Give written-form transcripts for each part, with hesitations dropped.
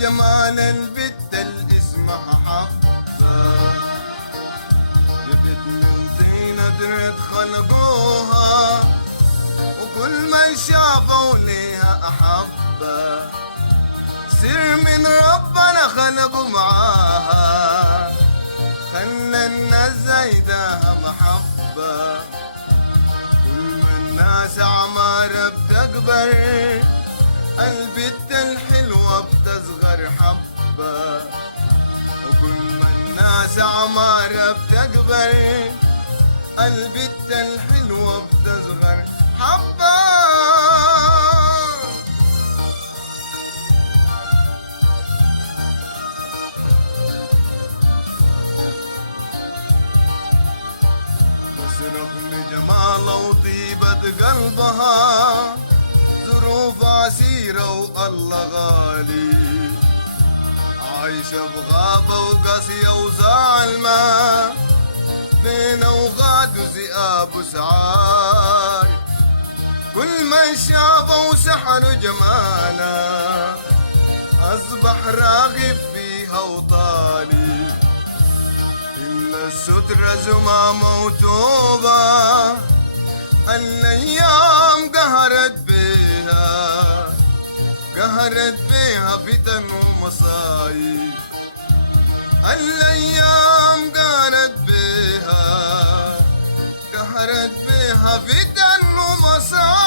جمال البت الاسمها حبة، جبت من طينة درت خلقوها، وكل من شافوا ليها أحبة، سر من ربنا خلقوا معاها، خلى الناس زايداها محبة، كل ما الناس عمارة بتكبر، البت الحلوة بتصغر حبة، وكل ما الناس عمارة بتكبر، البت الحلوة بتصغر حبة. بس رغم جمالها وطيبة قلبها، ظروف عسيرة والله غالي، عايشة بغابة وقاسية وظالمة، بين أوغاد وذئاب وسعاي، كل من شافه وسحر جمالها، أصبح راغب فيها وطالي، إلا السترة زمامة وتوبة، الأيام قهرت بيها، قهرت بيها فتن ومصايب، الأيام قهرت بيها، قهرت بيها فتن ومصايب.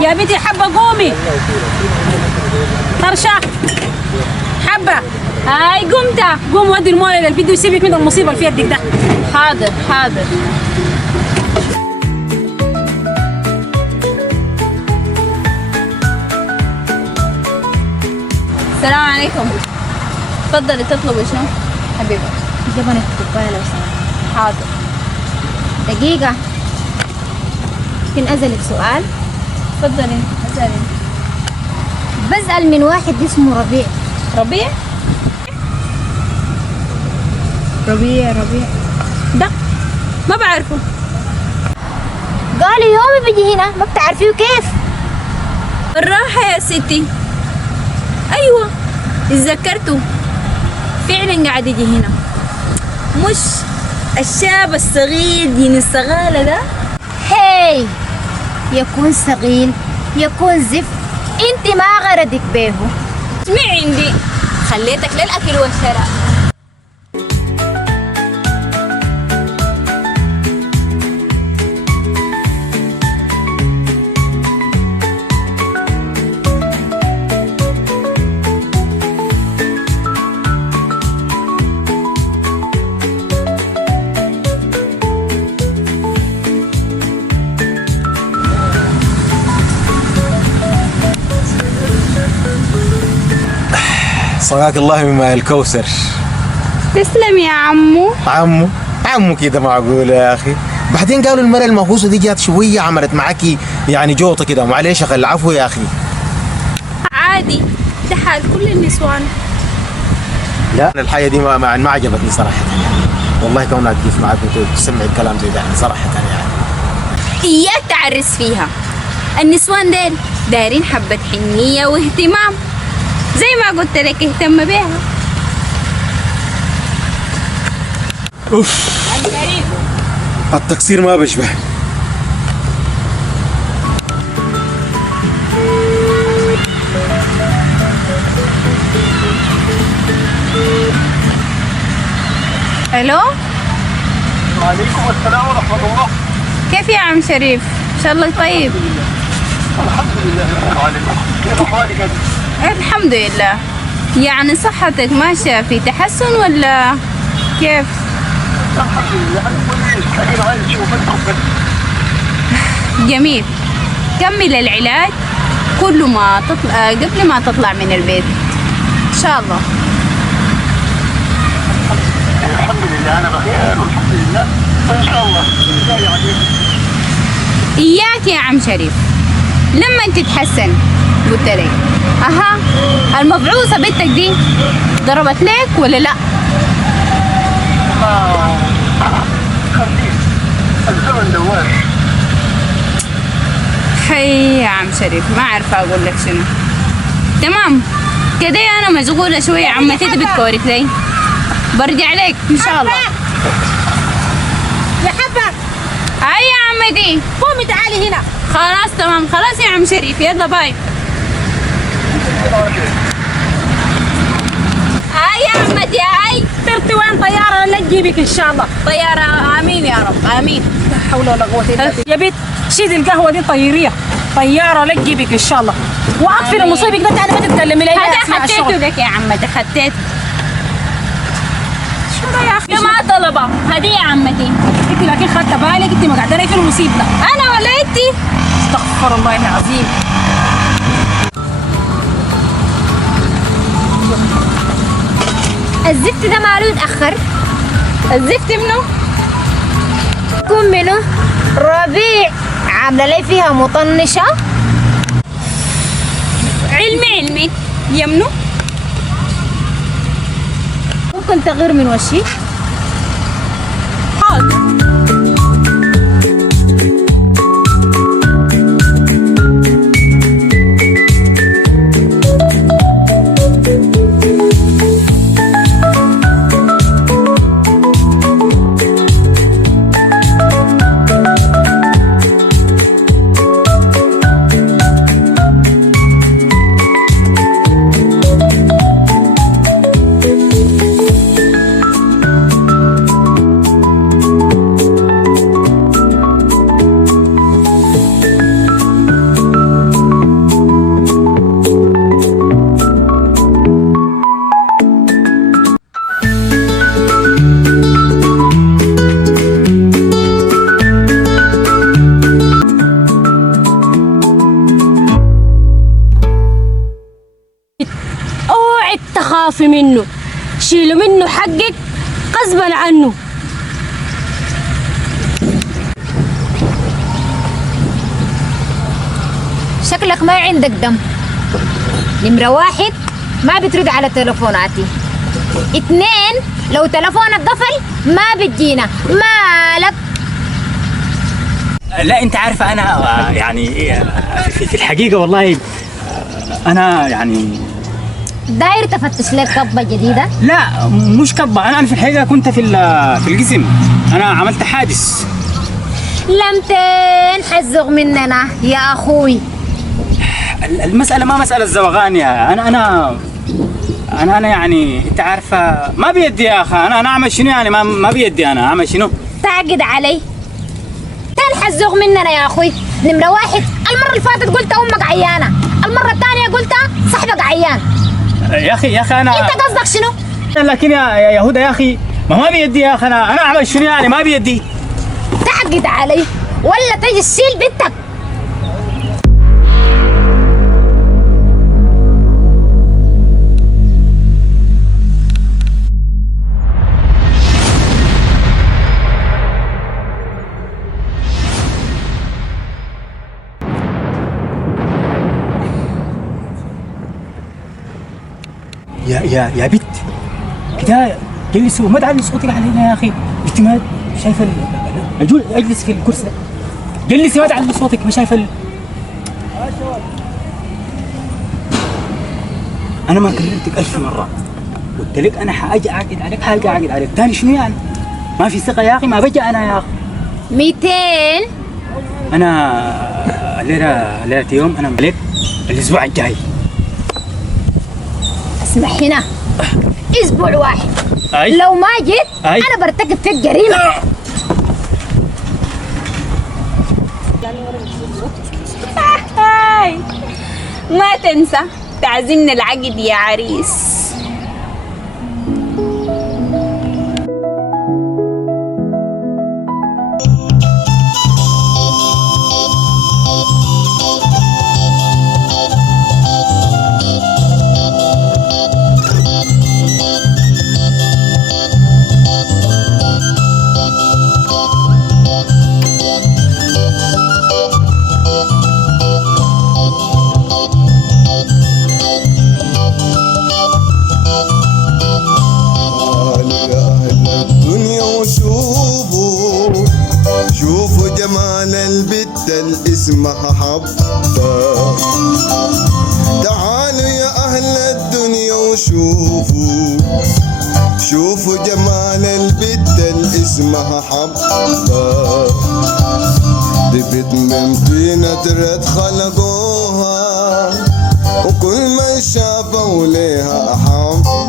يا بنتي حبة قومي طرشة حبة. هاي قمت قوم ودي المولى للفيديو وسيبك من المصيبة اللي في يدك ده. حاضر حاضر. السلام عليكم. تفضلي تطلبي شنو؟ حبيبي جبنة كوباية لو سمحت. حاضر. دقيقة، ممكن أسألك سؤال؟ تفضلي اسألي. بسأل من واحد اسمه ربيع. ربيع؟ ربيع ده ما بعرفه. قال يومي بيجي هنا، ما بتعرفيه كيف؟ بالراحة يا ستي. أيوة اتذكرته، فعلا قاعد يجي هنا. مش الشاب الصغير دين الصغالة ده؟ هاي يكون صغير يكون زفت، انت ما غردك بيهو. ما عندي، خليتك للأكل والشراء. سقاك الله من ماء الكوثر. تسلم يا عمو. عمو كده معقول يا اخي. بعدين قالوا المرأة الموهوسة دي جات شوية عملت معاكي يعني جوطة كده، معلش اخي العفو يا اخي. عادي، ده حال كل النسوان. لا الحياة دي ما عجبتني صراحة يعني. والله كونها تجيف معك وتسمع الكلام زي ده يعني صراحة يعني. إياك تعرس فيها. النسوان ديل دايرين حبة حنية واهتمام، زي ما قلت لك اهتم بيها. اوف التقصير ما بشبه. الو، وعليكم السلام ورحمة الله. كيف يا عم شريف؟ ان شاء الله طيب. الحمد لله رب العالمين. كيف حالك؟ الحمد لله. يعني صحتك ماشية في تحسن ولا كيف؟ الحمد لله. أنا كويس، لكن عايز أشوفكم بس. جميل. كمل العلاج كل ما تطلع قبل ما تطلع من البيت ان شاء الله. الحمد لله أنا بخير والحمد لله إن شاء الله. جاي عليك. اياك يا عم شريف، لما تتحسن قلت لك اها المبعوثة بنتك دي ضربت لك ولا لا؟ ما خليك، الزمن دوار. حي يا عم شريف، ما عارفة اقول لك شنو. تمام كده انا مشغولة شوية، عمتي تبي تكورك لي، برجع لك ان شاء الله. يا حبة هاي يا عمتي، قومي تعالي هنا. خلاص تمام، خلاص يا عم شريف، يلا باي. هاي يا عمتي هاي. طرتي وين طيارة لا تجيبك ان شاء الله. طيارة، امين يا رب امين. لا حول ولا قوة الا بالله. يا بنت شيدي القهوة دي طيرية، طيارة لا تجيبك ان شاء الله. واقفل مصيبك ده تعالي ما تتكلمي لي. هذا خديته لك يا عمتي، خديته. شو يا اخي؟ ما طلبة هدية يا عمتي. انت لكن خدت بالك انت ما قاعدة في المصيبة ده. انا ولا انتي؟ استغفر الله العظيم. الزفت ده ماله يتأخر؟ الزفت منه؟ كون منه ربيع عاملة لي فيها مطنشة. علمي يمنو؟ ممكن تغير من وشي؟ حاضر. تخافي منه، شيلوا منه حقك غصبا عنه. شكلك ما عندك دم. نمرة واحد ما بترد على تلفوناتي. اتنين لو تلفونك قفل ما بتجينا. مالك؟ لا انت عارفه انا يعني في الحقيقه والله انا يعني داير تفتش لك قبة جديدة؟ لا مش كبه، انا في الحقيقه كنت في القسم، انا عملت حادث. لم تنحزق مننا يا اخوي. المساله ما مساله زوغان يا انا يعني انت عارفه ما بيدي يا اخي، انا اعمل شنو يعني ما بيدي انا اعمل شنو؟ تعقد علي؟ تنحزق مننا يا اخوي. نمرة واحد المرة اللي فاتت قلت امك عيانة، المرة الثانية قلت صاحبك عيان. يا اخي انا انت قصدك شنو؟ لكن يا هدى يا اخي ما بيدي يا اخي، انا اعمل شنو يعني ما بيدي؟ تعقد علي ولا تجي تشيل بنتك؟ يا بت بداية جلسي وما تعلي صوتك علينا يا اخي. انت ما شايفه اجلس في الكرسي ده. جلسي ما تعلي صوتك، ما شايفه انا ما كلمتك 1000 مرة، قلت لك انا حاجي اعقد عليك، حاجي اعقد عليك، ثاني شنو يعني؟ ما في ثقة يا اخي، ما بجي انا يا اخي. 200. انا ليلة يوم انا ملك الاسبوع الجاي. اسمع هنا، اسبوع واحد أي. لو ما جيت أي. انا برتكب فيك جريمه. هاي ما تنسى تعزمنا العقد يا عريس. شوفوا جمال البت اللي اسمها حبة. تعالوا يا أهل الدنيا وشوفوا، شوفوا جمال البت اللي اسمها حبة. دي بنت من طينة ترد خلقوها، وكل من شافوا ليها أحب.